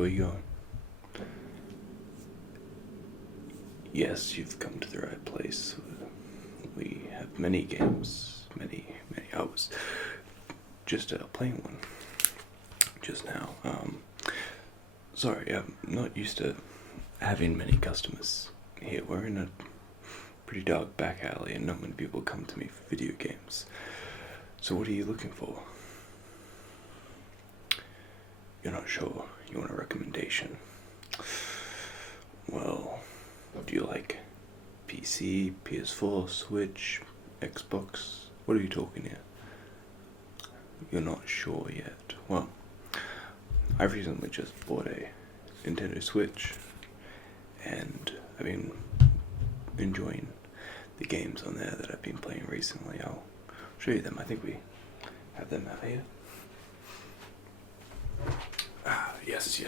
How are you going? Yes, you've come to the right place. We have many games, many hours. Just playing one just now. Sorry, I'm not used to having many customers here. We're in a pretty dark back alley and not many people come to me for video games. So what are you looking for? You're not sure. You want a recommendation? Well, do you like PC, PS4, Switch, Xbox? What are you talking here? You're not sure yet. Well, I recently just bought a Nintendo Switch and I've been enjoying the games on there that I've been playing recently. I'll show you them. I think we have them out here. Yes.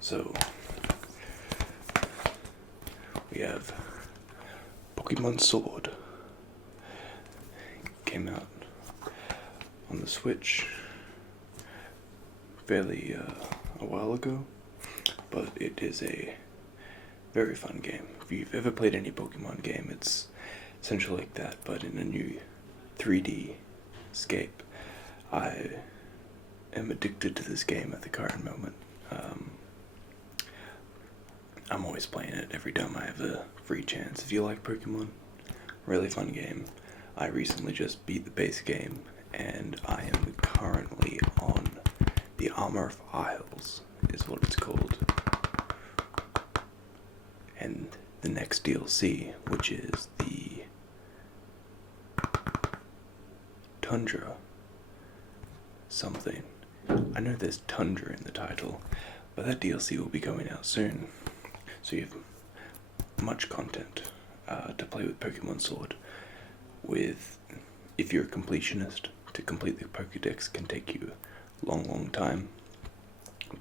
So, we have Pokemon Sword. Came out on the Switch fairly a while ago, but it is a very fun game. If you've ever played any Pokemon game, it's essentially like that, but in a new 3D scape. I am addicted to this game at the current moment. I'm always playing it every time I have a free chance. If you like Pokemon, really fun game. I recently just beat the base game, and I am currently on the Armor of Isles, is what it's called. And the next DLC, which is the Tundra something. I know there's Tundra in the title, but that DLC will be coming out soon. So you have much content to play with Pokemon Sword. If you're a completionist, to complete the Pokédex can take you a long time.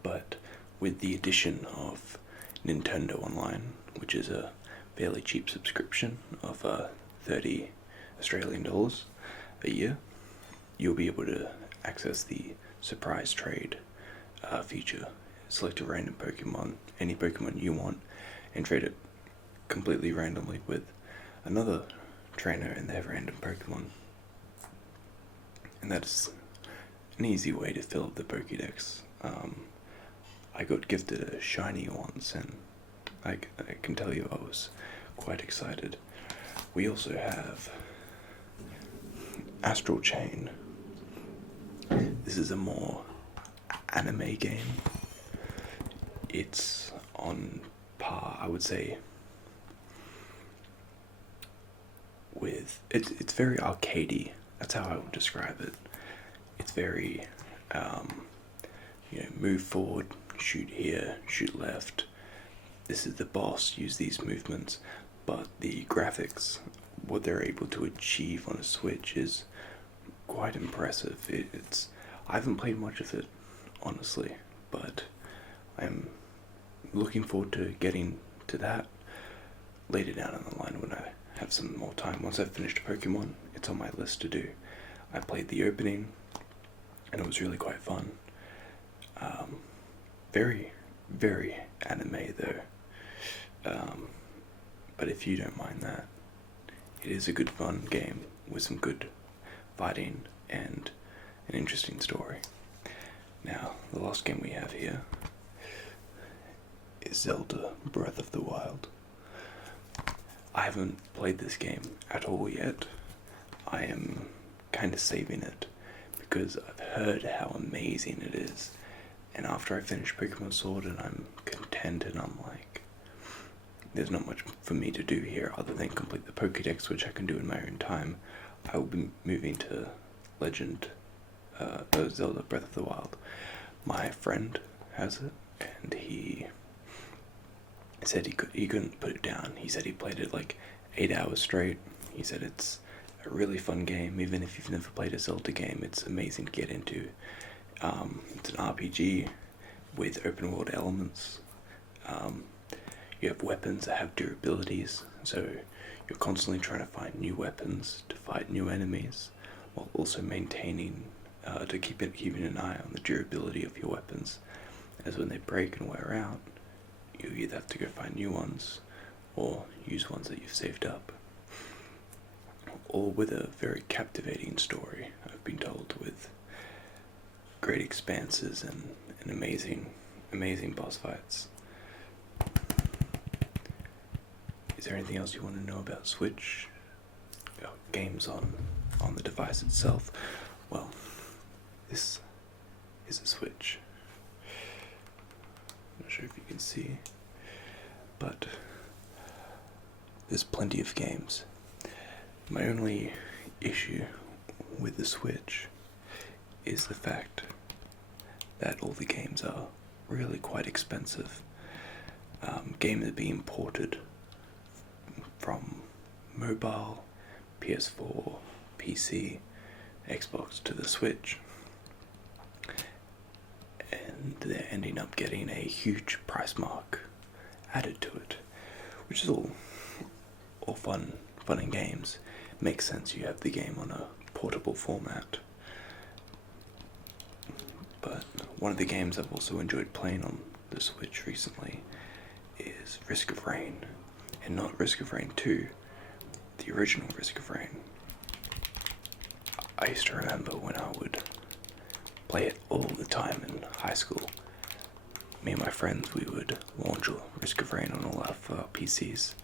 But with the addition of Nintendo Online, which is a fairly cheap subscription of 30 Australian dollars a year, you'll be able to access the surprise trade feature. Select a random Pokemon, any Pokemon you want, and trade it completely randomly with another trainer and their random Pokemon. And that's an easy way to fill up the Pokédex. I got gifted a shiny once, and I can tell you I was quite excited. We also have Astral Chain. This is a more anime game. It's on par, I would say, with it's very arcadey. That's how I would describe it. It's very move forward, shoot here, shoot left. This is the boss, use these movements. But the graphics, what they're able to achieve on a Switch is quite impressive. I haven't played much of it, honestly, but I'm looking forward to getting to that later down in the line when I have some more time. Once I've finished Pokemon, it's on my list to do. I played the opening, and it was really quite fun. Very anime though. But if you don't mind that, it is a good fun game with some good fighting and an interesting story. Now, the last game we have here is Zelda Breath of the Wild. I haven't played this game at all yet. I am kind of saving it because I've heard how amazing it is. And after I finish Pokemon Sword and I'm content and I'm like, there's not much for me to do here other than complete the Pokédex, which I can do in my own time, I will be moving to Zelda Breath of the Wild. My friend has it, and he said he couldn't put it down. He said he played it like 8 hours straight. He said it's a really fun game, even if you've never played a Zelda game. It's amazing to get into. It's an RPG with open world elements. You have weapons that have durabilities, so you're constantly trying to find new weapons to fight new enemies, while also maintaining keeping an eye on the durability of your weapons. as when they break and wear out, you either have to go find new ones or use ones that you've saved up. All with a very captivating story, I've been told, with great expanses and amazing boss fights. Is there anything else you want to know about Switch? Games on the device itself? Well, this is a Switch. I'm not sure if you can see, but there's plenty of games. My only issue with the Switch is the fact that all the games are really quite expensive. Games are being ported from mobile, PS4, PC, Xbox to the Switch, and they're ending up getting a huge price mark added to it, which is all fun and games. Makes sense, you have the game on a portable format. But one of the games I've also enjoyed playing on the Switch recently is Risk of Rain, and not Risk of Rain 2, the original Risk of Rain. I used to remember when I would play it all the time in high school. Me and my friends, we would launch Risk of Rain on all our PCs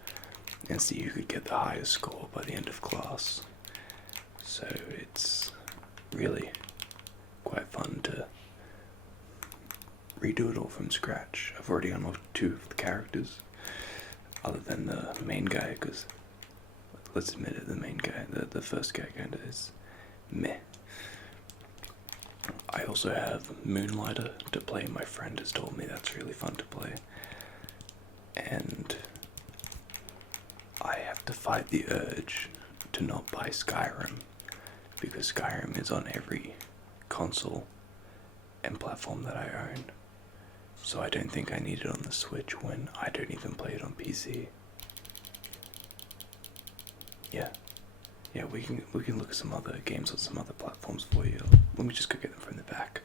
and see who could get the highest score by the end of class. So it's really quite fun to redo it all from scratch. I've already unlocked 2 of the characters, other than the main guy, because let's admit it, the main guy, the first guy kinda is meh. I also have Moonlighter to play. My friend has told me that's really fun to play. And I have to fight the urge to not buy Skyrim, because Skyrim is on every console and platform that I own. So I don't think I need it on the Switch when I don't even play it on PC. Yeah, we can look at some other games on some other platforms for you. Let me just go get them from the back.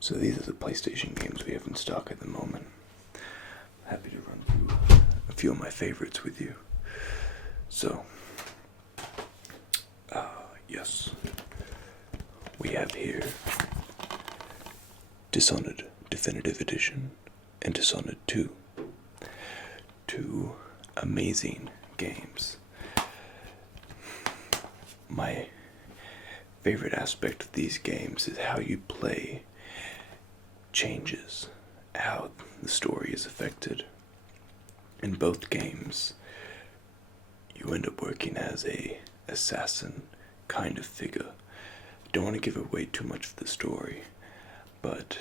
So these are the PlayStation games we have in stock at the moment. Happy to run through a few of my favorites with you. So, yes, we have here Dishonored Definitive Edition and Dishonored 2. 2 amazing games. My favorite aspect of these games is how you play changes, how the story is affected. In both games, you end up working as a assassin kind of figure. Don't want to give away too much of the story, but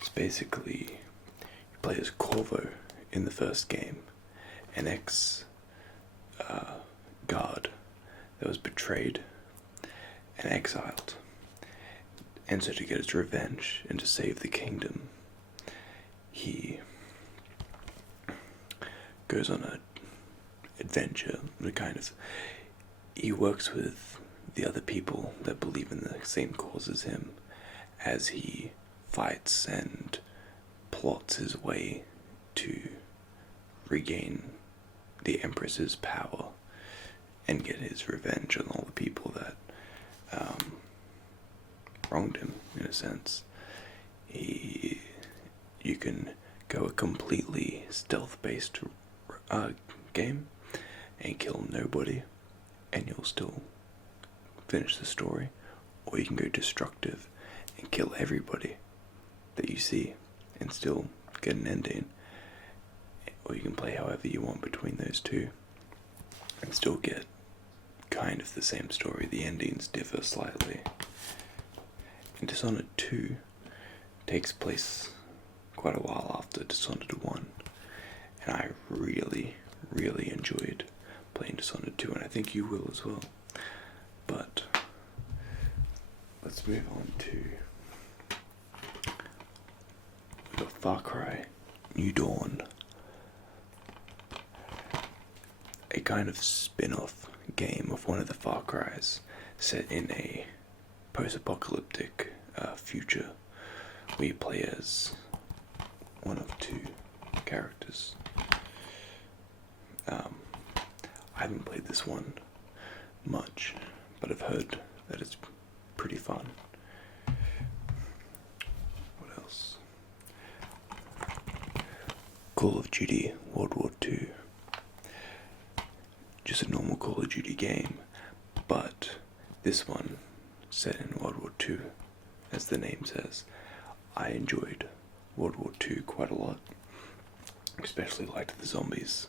it's basically, you play as Corvo in the first game, an ex-guard that was betrayed and exiled. And so to get his revenge and to save the kingdom, he goes on an adventure. He works with the other people that believe in the same cause as him as he fights and plots his way to regain the Empress's power and get his revenge on all the people that wronged him, in a sense. You can go a completely stealth-based game and kill nobody, and you'll still finish the story, or you can go destructive and kill everybody that you see and still get an ending, or you can play however you want between those two and still get kind of the same story. The endings differ slightly. And Dishonored 2 takes place quite a while after Dishonored 1, and I really enjoyed playing Dishonored 2, and I think you will as well. But let's move on to Far Cry New Dawn, a kind of spin-off game of one of the Far Cries set in a post-apocalyptic future where you play as one of two characters. I haven't played this one much, but I've heard that it's pretty fun. What else? Call of Duty World War II. Just a normal Call of Duty game, but this one set in World War II, as the name says. I enjoyed World War II quite a lot, especially liked the zombies.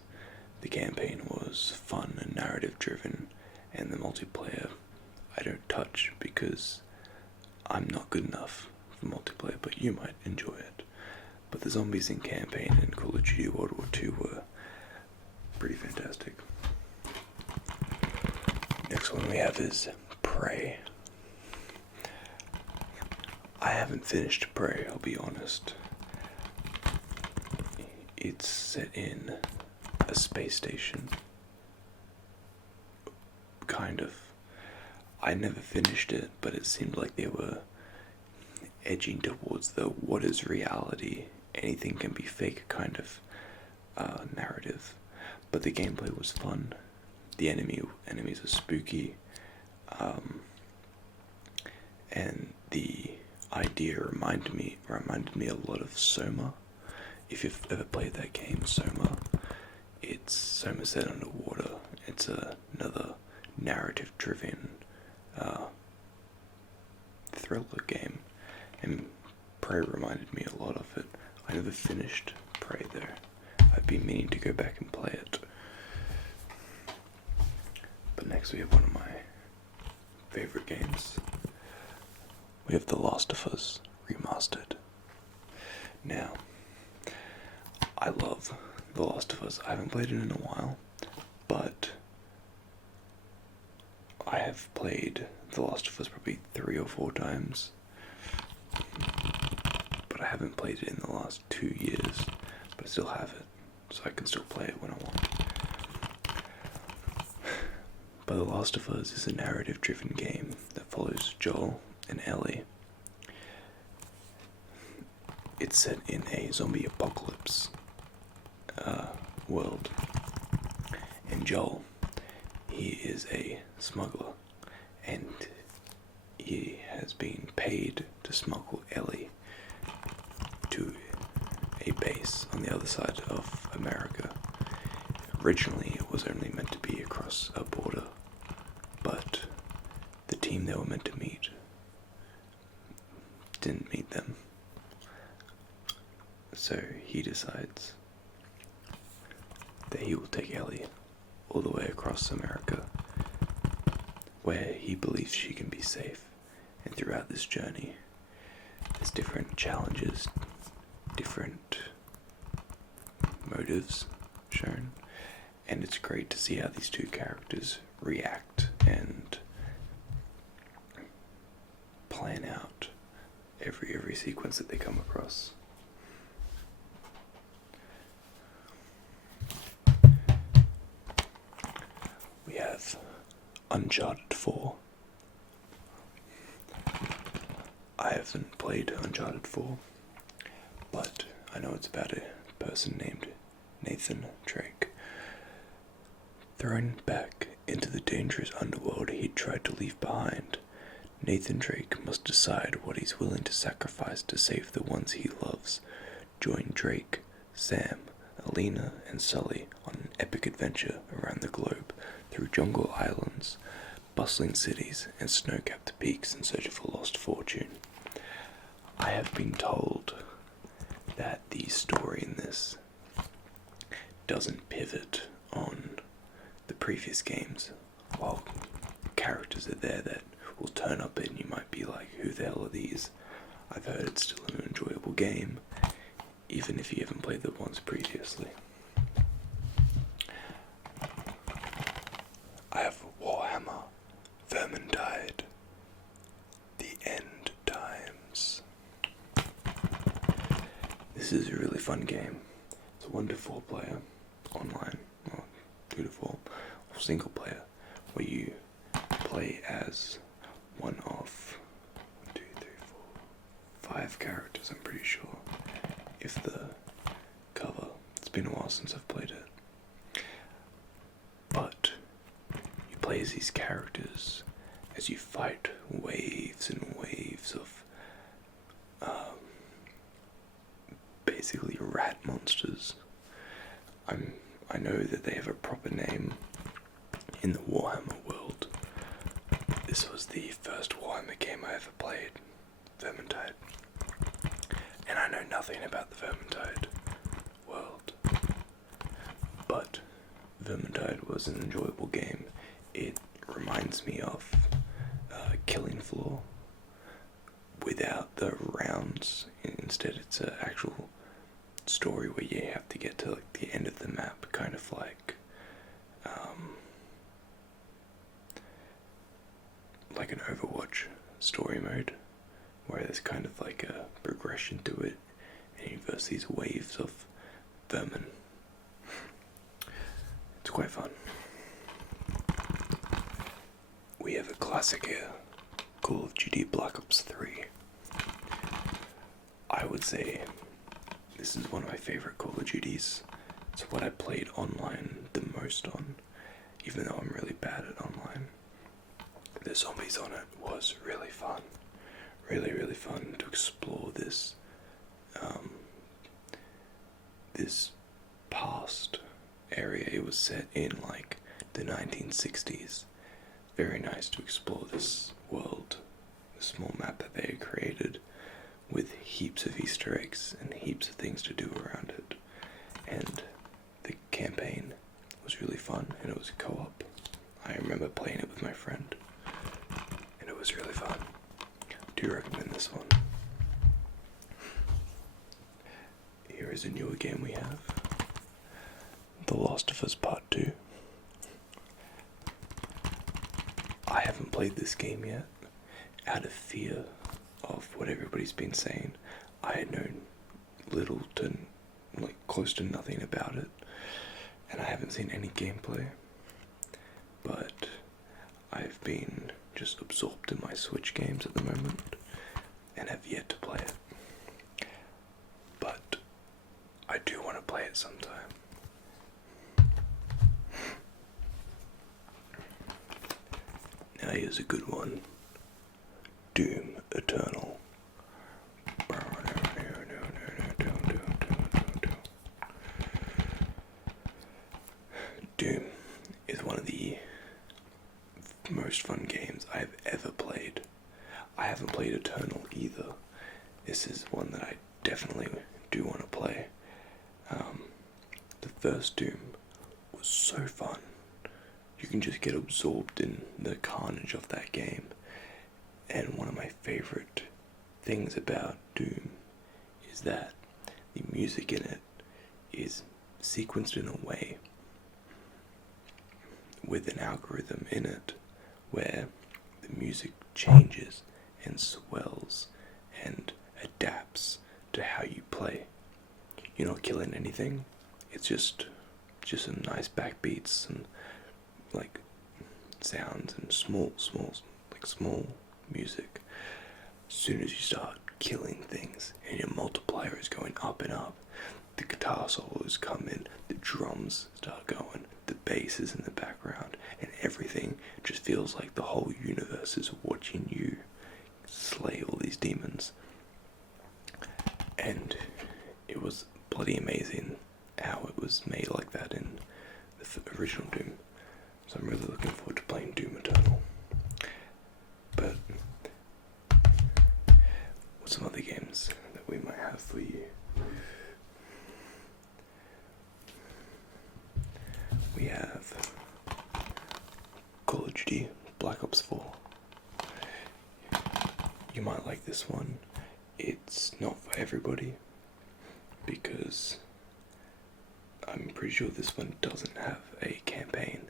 The campaign was fun and narrative driven, and the multiplayer I don't touch because I'm not good enough for multiplayer, but you might enjoy it. But the zombies in campaign in Call of Duty World War II were pretty fantastic. Next one we have is Prey. I haven't finished Prey, I'll be honest. It's set in a space station. Kind of. I never finished it, but it seemed like they were edging towards the what is reality, anything can be fake kind of narrative. But the gameplay was fun. The enemies are spooky. And the idea reminded me a lot of Soma. If you've ever played that game, Soma, it's Soma set underwater. It's another narrative-driven thriller game, and Prey reminded me a lot of it. I never finished Prey though. I've been meaning to go back and play it. But next we have one of my favorite games. We have The Last of Us Remastered. Now, I love The Last of Us. I haven't played it in a while, but I have played The Last of Us probably 3 or 4 times, but I haven't played it in the last 2 years, but I still have it, so I can still play it when I want. But The Last of Us is a narrative-driven game that follows Joel and Ellie. It's set in a zombie apocalypse world, and Joel, he is a smuggler, and he has been paid to smuggle Ellie to a base on the other side of America. Originally it was only meant to be across a border, but the team they were meant to meet didn't meet them. So he decides that he will take Ellie all the way across America, where he believes she can be safe. And throughout this journey, there's different challenges, different motives shown, and it's great to see how these two characters react and plan out every sequence that they come across. We have Uncharted 4. I haven't played Uncharted 4, but I know it's about a person named Nathan Drake. Thrown back into the dangerous underworld he'd tried to leave behind, Nathan Drake must decide what he's willing to sacrifice to save the ones he loves. Join Drake, Sam, Alina, and Sully on an epic adventure around the globe through jungle islands, bustling cities, and snow-capped peaks in search of a lost fortune. I have been told that the story in this doesn't pivot on the previous games, while characters are there that will turn up and you might be like, who the hell are these? I've heard it's still an enjoyable game, even if you haven't played the ones previously. I have Warhammer Vermintide, The End Times. This is a really fun game. It's a 1 to 4 player online, or 2 to 4, or single player, where you play as one of 5 characters, I'm pretty sure, if the cover. It's been a while since I've played it. But you play as these characters as you fight waves and waves of basically rat monsters. I know that they have a proper name in the Warhammer world. This was the first Warhammer game I ever played, Vermintide. And I know nothing about the Vermintide world. But Vermintide was an enjoyable game. It reminds me of Killing Floor without the rounds. Instead, it's an actual story where you have to get to like the end of the map, kind of like an Overwatch story mode, where there's kind of like a progression to it, and you verse these waves of vermin. It's quite fun. We have a classic here, Call of Duty Black Ops 3. I would say this is one of my favorite Call of Duties. It's what I played online the most on, even though I'm really bad at online. The zombies on it was really fun. Really fun to explore this this past area. It was set in like the 1960s. Very nice to explore this world, the small map that they had created with heaps of Easter eggs and heaps of things to do around it. And the campaign was really fun, and it was co-op. I remember playing it with my friend, and it was really fun. I do recommend this one. Here is a newer game we have, The Last of Us Part 2. I haven't played this game yet, out of fear of what everybody's been saying. I had known little to, like, close to nothing about it, and I haven't seen any gameplay, but I've been just absorbed in my Switch games at the moment, and have yet to play it. But I do want to play it sometime. Now here's a good one. Doom Eternal. Doom is one of the most fun games I've ever played. I haven't played Eternal either. This is one that I definitely do want to play. The first Doom was so fun. You can just get absorbed in the carnage of that game. And one of my favorite things about Doom is that the music in it is sequenced in a way with an algorithm in it where the music changes and swells and adapts to how you play. You're not killing anything. It's just some nice backbeats and like sounds and small music. As soon as you start killing things and your multiplier is going up and up, the guitar solos come in, the drums start going, the bass is in the background, and everything just feels like the whole universe is watching you slay all these demons. And it was bloody amazing how it was made like that in the original Doom. So I'm really looking forward to playing Doom Eternal. But what's some other games that we might have for you? We have Call of Duty Black Ops 4. You might like this one. It's not for everybody, because I'm pretty sure this one doesn't have a campaign.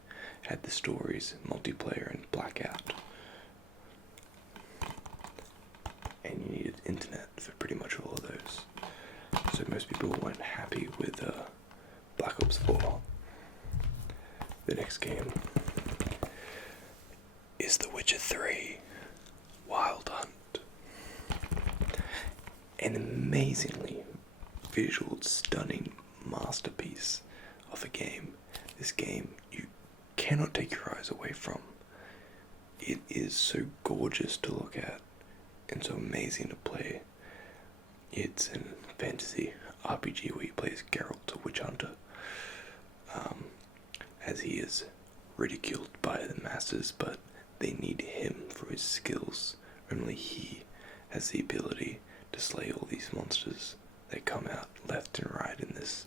It had the stories, multiplayer, and blackout. And you needed internet for pretty much all of those. So most people weren't happy with Black Ops 4. The next game is The Witcher 3 Wild Hunt. an amazingly visual, stunning masterpiece of a game. This game you cannot take your eyes away from. It is so gorgeous to look at and so amazing to play. It's a fantasy RPG where you play as Geralt, a witch hunter, as he is ridiculed by the masses, but they need him for his skills. Only he has the ability to slay all these monsters that come out left and right in this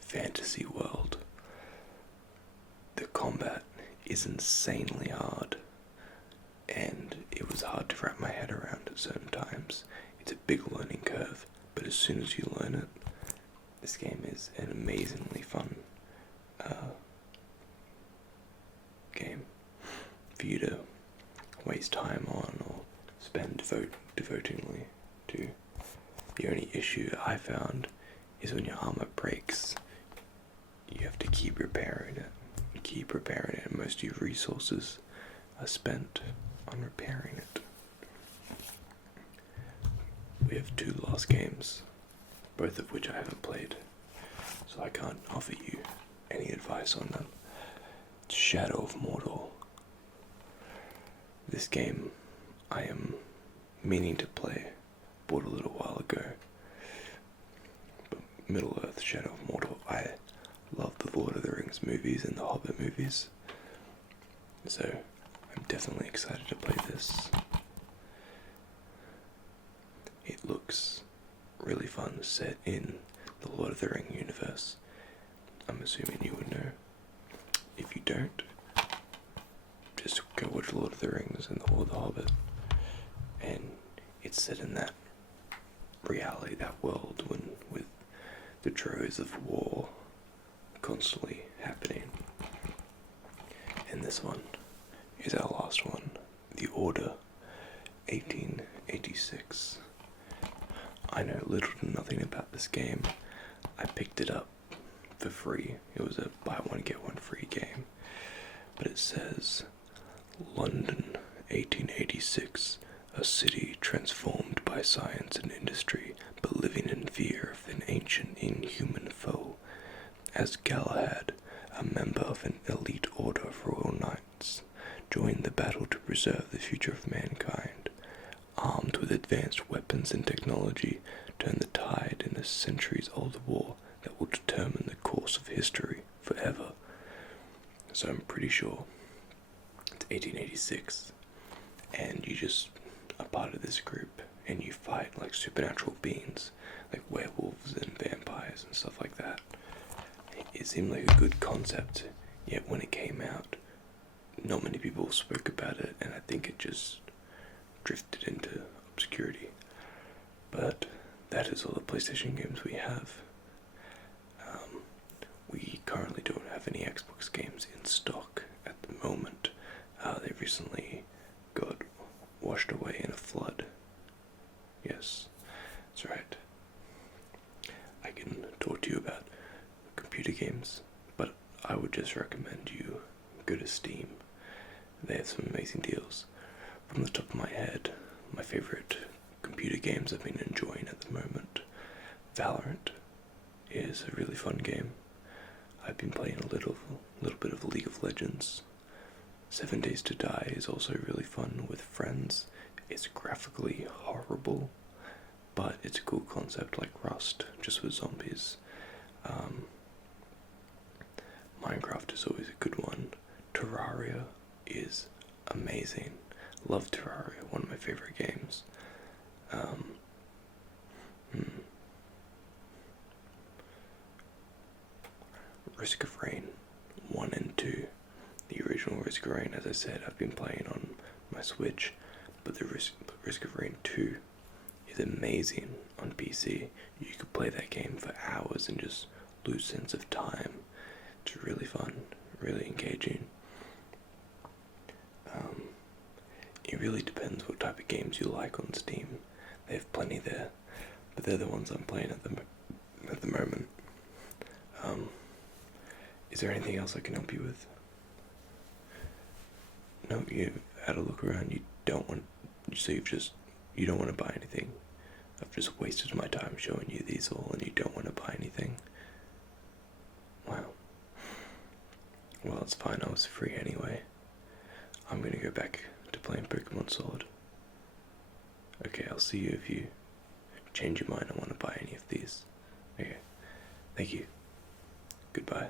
fantasy world. The combat is insanely hard, and it was hard to wrap my head around at certain times. It's a big learning curve, but as soon as you learn it, this game is an amazingly fun game for you to waste time on or spend devotingly to. The only issue I found is when your armor breaks, you have to keep repairing it. And most of your resources are spent on repairing it. We have 2 lost games, both of which I haven't played, so I can't offer you any advice on them. Shadow of Mordor. This game I am meaning to play, bought a little while ago. But Middle-earth, Shadow of Mordor, I love the Lord of the Rings movies and the Hobbit movies, so I'm definitely excited to play this. It looks really fun, set in the Lord of the Ring universe. I'm assuming you would know. If you don't, just go watch Lord of the Rings and the Hobbit, and it's set in that reality, that world, with the joys of war constantly happening. And this one is our last one, The Order 1886. I know little to nothing about this game. I picked it up for free. It was a buy one get one free game. But it says, London 1886, a city transformed by science and industry, but living in fear of an ancient inhuman foe. As Galahad, a member of an elite order of royal knights, joined the battle to preserve the future of mankind, armed with advanced weapons and technology, turn the tide in a centuries-old war that will determine the course of history forever. So I'm pretty sure it's 1886, and you just are part of this group, and you fight like supernatural beings, like werewolves and vampires and stuff like that. It seemed like a good concept, yet when it came out, not many people spoke about it, and I think it just drifted into obscurity. But that is all the PlayStation games we have. We currently don't have any Xbox games in stock at the moment. They recently got washed away in a flood. Yes, that's right. I can talk to you about computer games, but I would just recommend you go to Steam. They have some amazing deals. From the top of my head, my favorite computer games I've been enjoying at the moment, Valorant is a really fun game. I've been playing a little bit of League of Legends. 7 Days to Die is also really fun with friends. It's graphically horrible, but it's a cool concept, like Rust, just with zombies. Minecraft is always a good one. Terraria is amazing. Love Terraria, one of my favorite games. Risk of Rain 1 and 2. The original Risk of Rain, as I said, I've been playing on my Switch, but the Risk of Rain 2 is amazing on PC. You could play that game for hours and just lose sense of time. It's really fun, really engaging. It really depends what type of games you like on Steam. They have plenty there, but they're the ones I'm playing at the moment. Is there anything else I can help you with? No, you've had a look around. You don't want, so you've just You don't want to buy anything. I've just wasted my time showing you these all and you don't want to buy anything. Wow. Well, it's fine, I was free anyway. I'm gonna go back to playing Pokemon Sword. Okay, I'll see you if you change your mind and want to buy any of these. Okay, thank you. Goodbye.